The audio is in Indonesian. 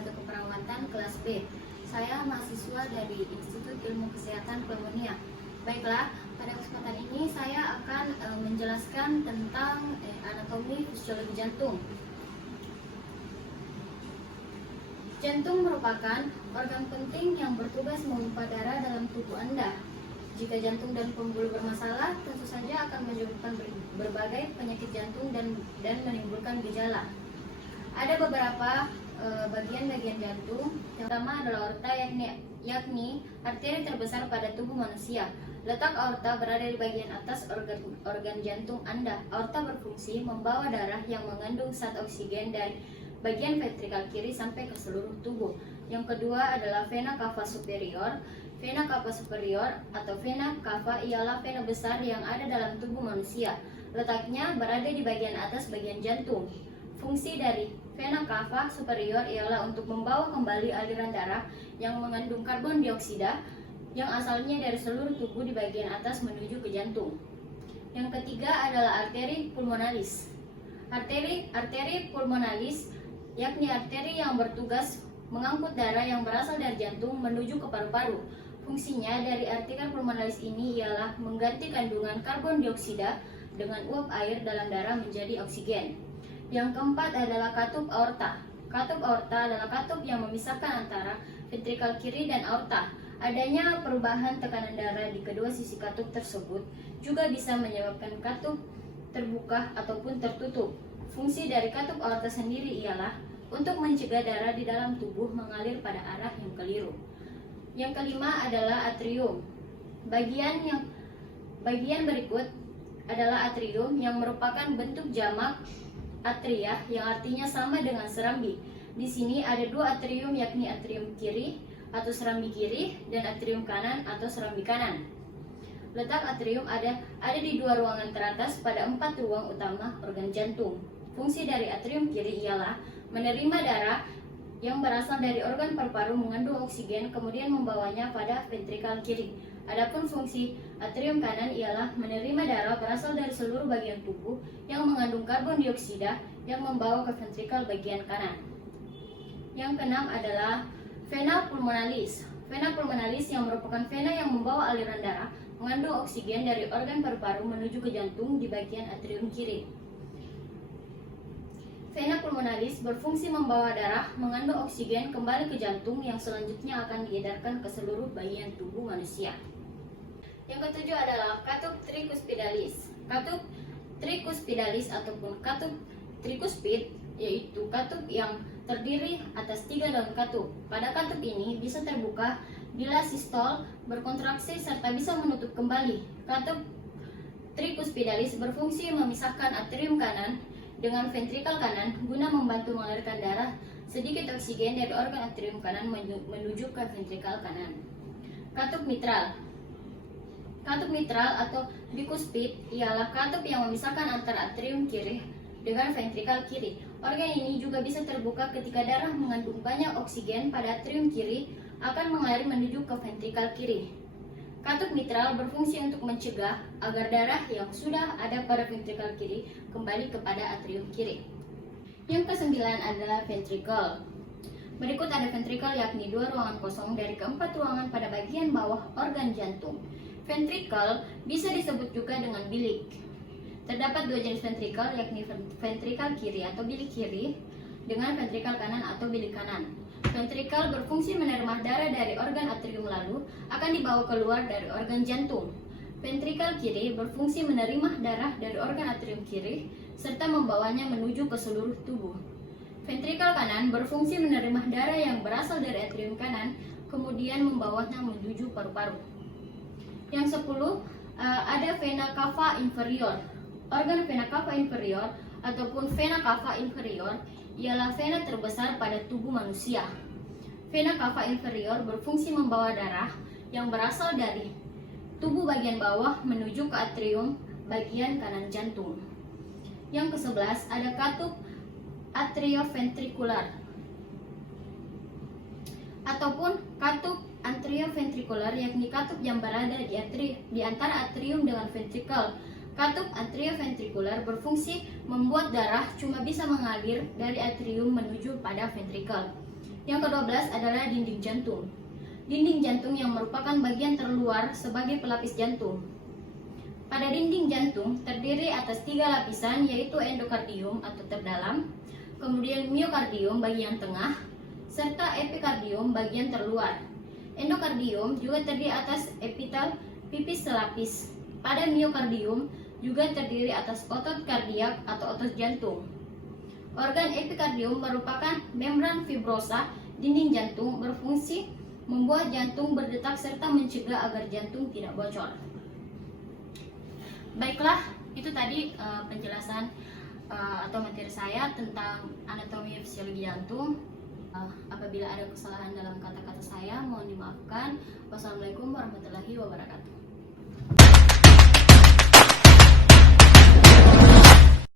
1 Keperawatan kelas B. Saya mahasiswa dari Institut Ilmu Kesehatan Pneumonia. Baiklah, pada kesempatan ini saya akan menjelaskan tentang anatomi fisiologi jantung. Jantung merupakan organ penting yang bertugas memompa darah dalam tubuh Anda. Jika jantung dan pembuluh bermasalah, tentu saja akan menyebabkan berbagai penyakit jantung dan menimbulkan gejala. Ada beberapa bagian-bagian jantung. Yang pertama adalah aorta, yakni arteri terbesar pada tubuh manusia. Letak aorta berada di bagian atas organ jantung Anda. Aorta berfungsi membawa darah yang mengandung zat oksigen dari bagian ventrikal kiri sampai ke seluruh tubuh. Yang kedua adalah vena cava superior. Vena cava superior atau vena cava ialah vena besar yang ada dalam tubuh manusia. Letaknya berada di bagian atas bagian jantung. Fungsi dari vena cava superior ialah untuk membawa kembali aliran darah yang mengandung karbon dioksida yang asalnya dari seluruh tubuh di bagian atas menuju ke jantung. Yang ketiga adalah arteri pulmonalis. Arteri pulmonalis yakni arteri yang bertugas mengangkut darah yang berasal dari jantung menuju ke paru-paru. Fungsinya dari arteri pulmonalis ini ialah mengganti kandungan karbon dioksida dengan uap air dalam darah menjadi oksigen. Yang keempat adalah katup aorta. Katup aorta adalah katup yang memisahkan antara ventrikal kiri dan aorta. Adanya perubahan tekanan darah di kedua sisi katup tersebut juga bisa menyebabkan katup terbuka ataupun tertutup. Fungsi dari katup aorta sendiri ialah untuk mencegah darah di dalam tubuh mengalir pada arah yang keliru. Yang kelima adalah atrium. Bagian berikut adalah atrium yang merupakan bentuk jamak atria yang artinya sama dengan serambi. Di sini ada dua atrium, yakni atrium kiri atau serambi kiri dan atrium kanan atau serambi kanan. Letak atrium ada di dua ruangan teratas pada 4 ruang utama organ jantung. Fungsi dari atrium kiri ialah menerima darah yang berasal dari organ paru-paru mengandung oksigen kemudian membawanya pada ventrikal kiri. Adapun fungsi atrium kanan ialah menerima darah berasal dari seluruh bagian tubuh yang mengandung karbon dioksida yang membawa ke ventrikal bagian kanan. Yang keenam adalah vena pulmonalis. Vena pulmonalis yang merupakan vena yang membawa aliran darah mengandung oksigen dari organ paru-paru menuju ke jantung di bagian atrium kiri. Vena pulmonalis berfungsi membawa darah mengandung oksigen kembali ke jantung yang selanjutnya akan diedarkan ke seluruh bagian tubuh manusia. Yang ketujuh adalah katup tricuspidalis. Katup tricuspidalis ataupun katup trikuspid yaitu katup yang terdiri atas 3 daun katup. Pada katup ini bisa terbuka bila sistol, berkontraksi serta bisa menutup kembali. Katup tricuspidalis berfungsi memisahkan atrium kanan dengan ventrikal kanan guna membantu mengalirkan darah sedikit oksigen dari organ atrium kanan menuju ke ventrikal kanan. Katup mitral. Katup mitral atau bikuspid ialah katup yang memisahkan antara atrium kiri dengan ventrikal kiri. Organ ini juga bisa terbuka ketika darah mengandung banyak oksigen pada atrium kiri akan mengalir menuju ke ventrikal kiri. Katup mitral berfungsi untuk mencegah agar darah yang sudah ada pada ventrikal kiri kembali kepada atrium kiri. Yang kesembilan adalah ventricle. Berikut ada ventricle yakni 2 ruangan kosong dari keempat ruangan pada bagian bawah organ jantung. Ventricle bisa disebut juga dengan bilik. Terdapat 2 jenis ventricle yakni ventrikal kiri atau bilik kiri dengan ventrikal kanan atau bilik kanan. Ventrikel berfungsi menerima darah dari organ atrium lalu akan dibawa keluar dari organ jantung. Ventrikel kiri berfungsi menerima darah dari organ atrium kiri serta membawanya menuju ke seluruh tubuh. Ventrikel kanan berfungsi menerima darah yang berasal dari atrium kanan kemudian membawanya menuju paru-paru. Yang 10 ada vena cava inferior. Organ vena cava inferior ataupun vena cava inferior ialah vena terbesar pada tubuh manusia. Vena cava inferior berfungsi membawa darah yang berasal dari tubuh bagian bawah menuju ke atrium bagian kanan jantung. Yang ke-11 ada katup atrioventrikular ataupun katup anterioventrikular yakni katup yang berada di antara atrium dengan ventrikel. Katup atrioventrikular berfungsi membuat darah cuma bisa mengalir dari atrium menuju pada ventrikel. Yang ke-12 adalah dinding jantung. Dinding jantung yang merupakan bagian terluar sebagai pelapis jantung. Pada dinding jantung terdiri atas 3 lapisan, yaitu endokardium atau terdalam, kemudian miokardium bagian tengah, serta epikardium bagian terluar. Endokardium juga terdiri atas epitel pipis selapis. Pada miokardium juga terdiri atas otot kardiak atau otot jantung. Organ epikardium merupakan membran fibrosa dinding jantung, berfungsi membuat jantung berdetak serta mencegah agar jantung tidak bocor. Baiklah, itu tadi penjelasan atau materi saya tentang anatomi fisiologi jantung. Apabila ada kesalahan dalam kata-kata saya, mohon dimaafkan. Wassalamualaikum warahmatullahi wabarakatuh.